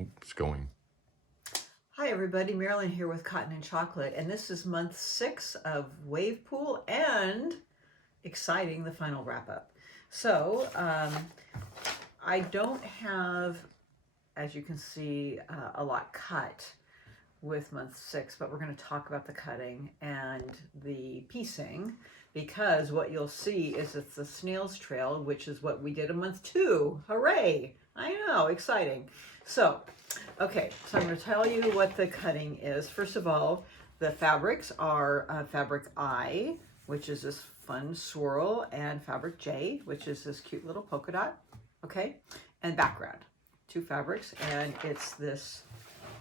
It's going. Hi everybody, Marilyn here with Cotton and Chocolate, and this is month 6 of Wave Pool and exciting, the final wrap up. So I don't have, as you can see, a lot cut with month 6, but we're going to talk about the cutting and the piecing, because what you'll see is it's the snail's trail, which is what we did in month 2. Hooray! I know, exciting. So, okay, so I'm going to tell you what the cutting is. First of all, the fabrics are fabric I, which is this fun swirl, and fabric J, which is this cute little polka dot, okay, and background. 2 fabrics, and it's this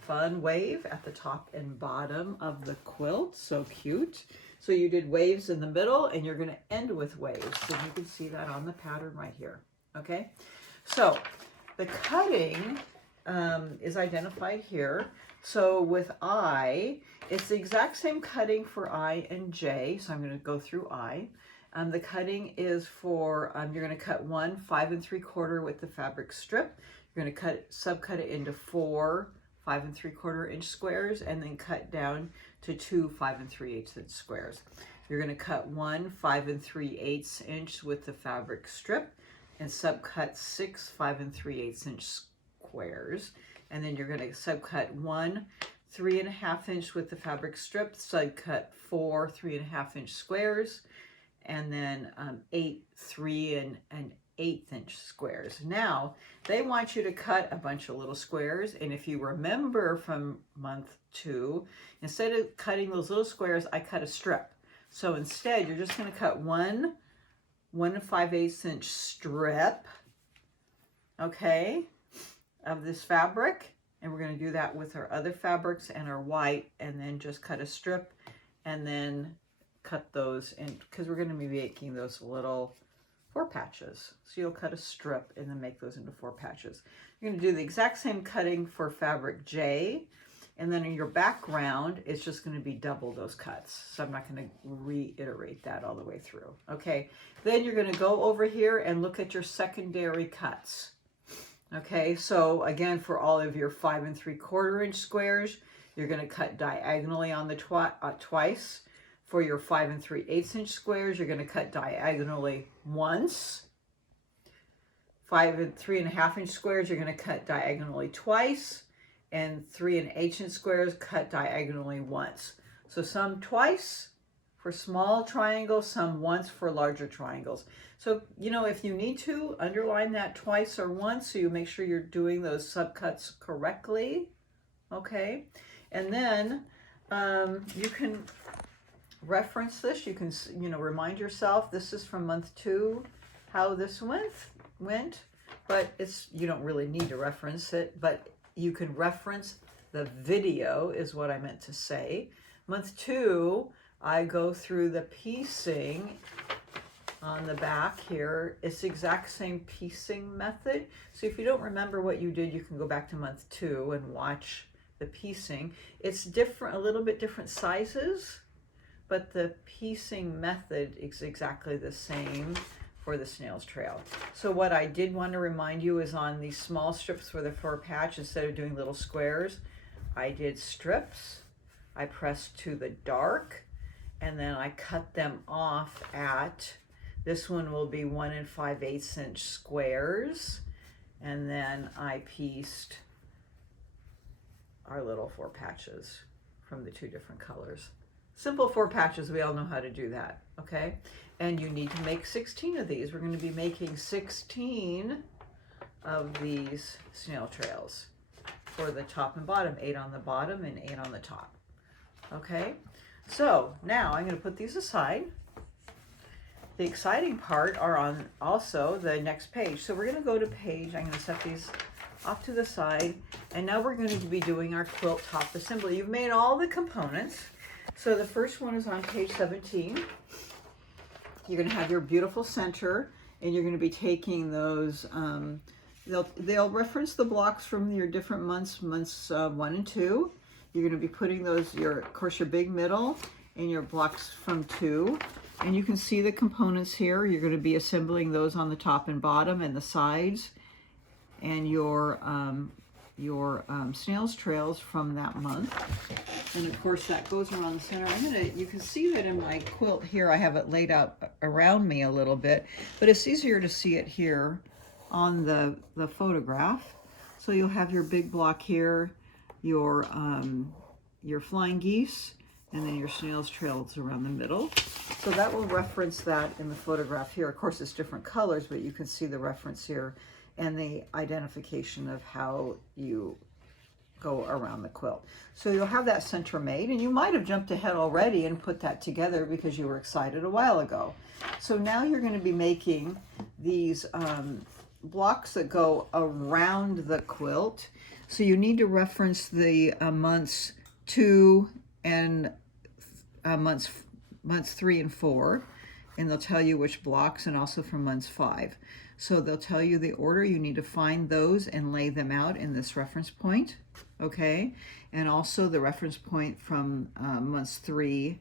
fun wave at the top and bottom of the quilt. So cute. So you did waves in the middle, and you're going to end with waves. So you can see that on the pattern right here. Okay, so the cutting is identified here. So with I, it's the exact same cutting for I and J. So I'm going to go through I. The cutting is for, you're going to cut 1 5 3/4 with the fabric strip. You're going to subcut it into 4 5 3/4 inch squares, and then cut down to 2 5 3/8 inch squares. You're going to cut 1 5 3/8 inch with the fabric strip, and subcut 6 5 3/8 inch squares. And then you're going to subcut 1 3.5 inch with the fabric strip, subcut 4 3.5 inch squares, and then 8 3 1/8 inch squares. Now they want you to cut a bunch of little squares, and if you remember from month 2, instead of cutting those little squares, I cut a strip. So instead you're just going to cut 1 5/8 inch strip, okay, of this fabric, and we're going to do that with our other fabrics and our white, and then just cut a strip and then cut those in, because we're going to be making those little 4 patches. So you'll cut a strip and then make those into 4 patches. You're going to do the exact same cutting for fabric J, and then in your background it's just going to be double those cuts. So I'm not going to reiterate that all the way through. Okay, then you're going to go over here and look at your secondary cuts. Okay, so again, for all of your 5 3/4 inch squares, you're going to cut diagonally on the twice. For your 5 3/8 inch squares, you're going to cut diagonally once. 5 3.5 inch squares, you're going to cut diagonally twice. And 3 1/8 inch squares, cut diagonally once. So some twice for small triangles, some once for larger triangles. So, you know, if you need to, underline that twice or once so you make sure you're doing those subcuts correctly. Okay, and then you can reference this. You can, you know, remind yourself this is from month 2, how this went, but you don't really need to reference it, but you can reference the video is what I meant to say. Month 2, I go through the piecing on the back here. It's the exact same piecing method. So if you don't remember what you did, you can go back to month 2 and watch the piecing. It's different, a little bit different sizes, but the piecing method is exactly the same for the snail's trail. So what I did want to remind you is on these small strips for the 4 patch, instead of doing little squares, I did strips. I pressed to the dark, and then I cut them off at, this one will be 1 5/8 inch squares, and then I pieced our little 4 patches from the 2 different colors. Simple 4 patches, we all know how to do that, okay? And you need to make 16 of these. We're going to be making 16 of these snail trails for the top and bottom, 8 on the bottom and 8 on the top. Okay, so now I'm going to put these aside. The exciting part are on also the next page. So we're going to go to page, I'm going to set these off to the side, and now we're going to be doing our quilt top assembly. You've made all the components. So the first one is on page 17. You're going to have your beautiful center, and you're going to be taking those, they'll reference the blocks from your different months 1 and 2. You're going to be putting those, of course, your big middle and your blocks from 2. And you can see the components here. You're going to be assembling those on the top and bottom and the sides. And your your snail's trails from that month. And of course that goes around the center. You can see that in my quilt here, I have it laid out around me a little bit, but it's easier to see it here on the photograph. So you'll have your big block here, your flying geese, and then your snail's trails around the middle. So that will reference that in the photograph here. Of course, it's different colors, but you can see the reference here and the identification of how you go around the quilt. So you'll have that center made, and you might have jumped ahead already and put that together because you were excited a while ago. So now you're going to be making these blocks that go around the quilt. So you need to reference the months 2 and months 3 and 4, and they'll tell you which blocks, and also from months 5. So they'll tell you the order. You need to find those and lay them out in this reference point, okay? And also the reference point from months 3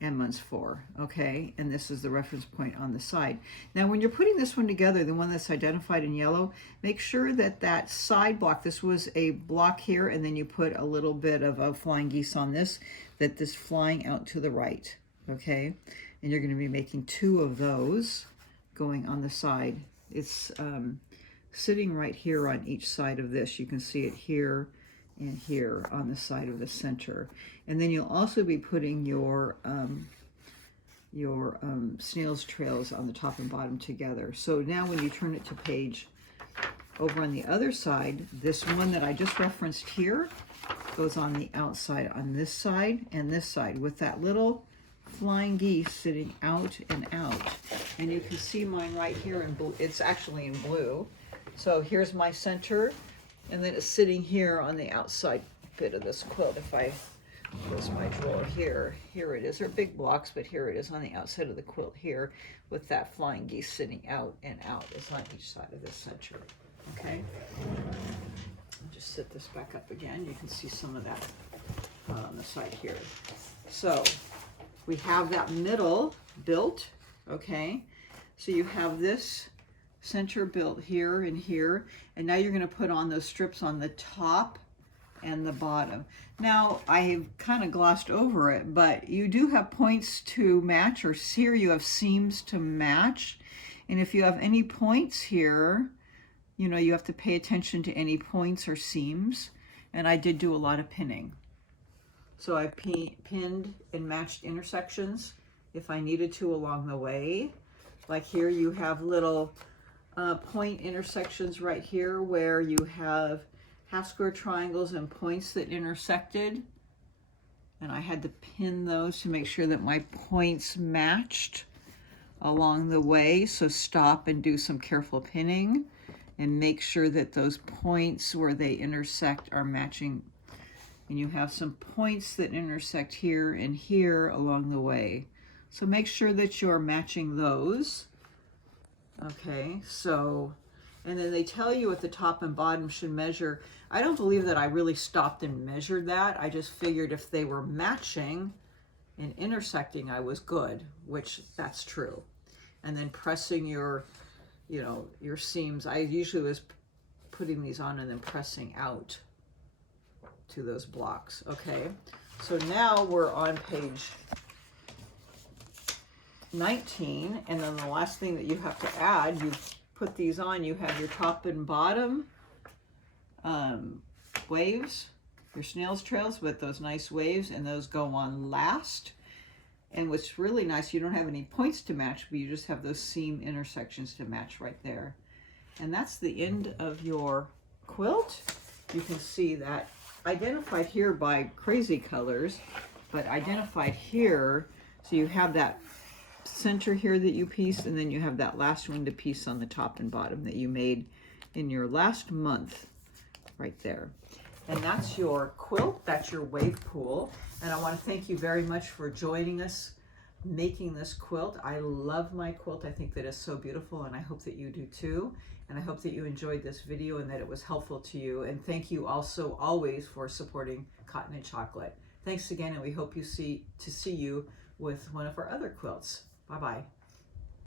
and months 4, okay? And this is the reference point on the side. Now when you're putting this one together, the one that's identified in yellow, make sure that that side block, this was a block here, and then you put a little bit of flying geese on this, that this flying out to the right, okay? And you're going to be making 2 of those going on the side. It's sitting right here on each side of this. You can see it here and here on the side of the center. And then you'll also be putting your snail's trails on the top and bottom together. So now when you turn it to page over on the other side, this one that I just referenced here goes on the outside on this side and this side with that little flying geese sitting out and out. And you can see mine right here in blue. It's actually in blue. So here's my center, and then it's sitting here on the outside bit of this quilt. If I close my drawer here it is. They're big blocks, but here it is on the outside of the quilt here with that flying geese sitting out and out. It's on each side of the center, okay? I'll just sit this back up again. You can see some of that on the side here. So we have that middle built, okay? So you have this center built here and here, and now you're going to put on those strips on the top and the bottom. Now I kind of glossed over it, but you do have points to match, or here you have seams to match. And if you have any points here, you know, you have to pay attention to any points or seams. And I did do a lot of pinning. So I pinned and matched intersections if I needed to along the way. Like here you have little point intersections right here where you have half square triangles and points that intersected. And I had to pin those to make sure that my points matched along the way. So stop and do some careful pinning and make sure that those points where they intersect are matching. And you have some points that intersect here and here along the way. So make sure that you're matching those. Okay, so, and then they tell you at the top and bottom should measure. I don't believe that I really stopped and measured that. I just figured if they were matching and intersecting, I was good, which that's true. And then pressing your, you know, your seams. I usually was putting these on and then pressing out to those blocks. Okay, so now we're on page 19, and then the last thing that you have to add, you put these on, you have your top and bottom waves, your snail's trails with those nice waves, and those go on last. And what's really nice, you don't have any points to match, but you just have those seam intersections to match right there. And that's the end of your quilt. You can see that identified here by crazy colors, but identified here, so you have that center here that you pieced, and then you have that last winged piece on the top and bottom that you made in your last month right there. And that's your quilt, that's your wave pool. And I want to thank you very much for joining us making this quilt. I love my quilt. I think that it's so beautiful, and I hope that you do too. And I hope that you enjoyed this video and that it was helpful to you. And thank you also always for supporting Cotton and Chocolate. Thanks again, and we hope to see you with one of our other quilts. Bye-bye.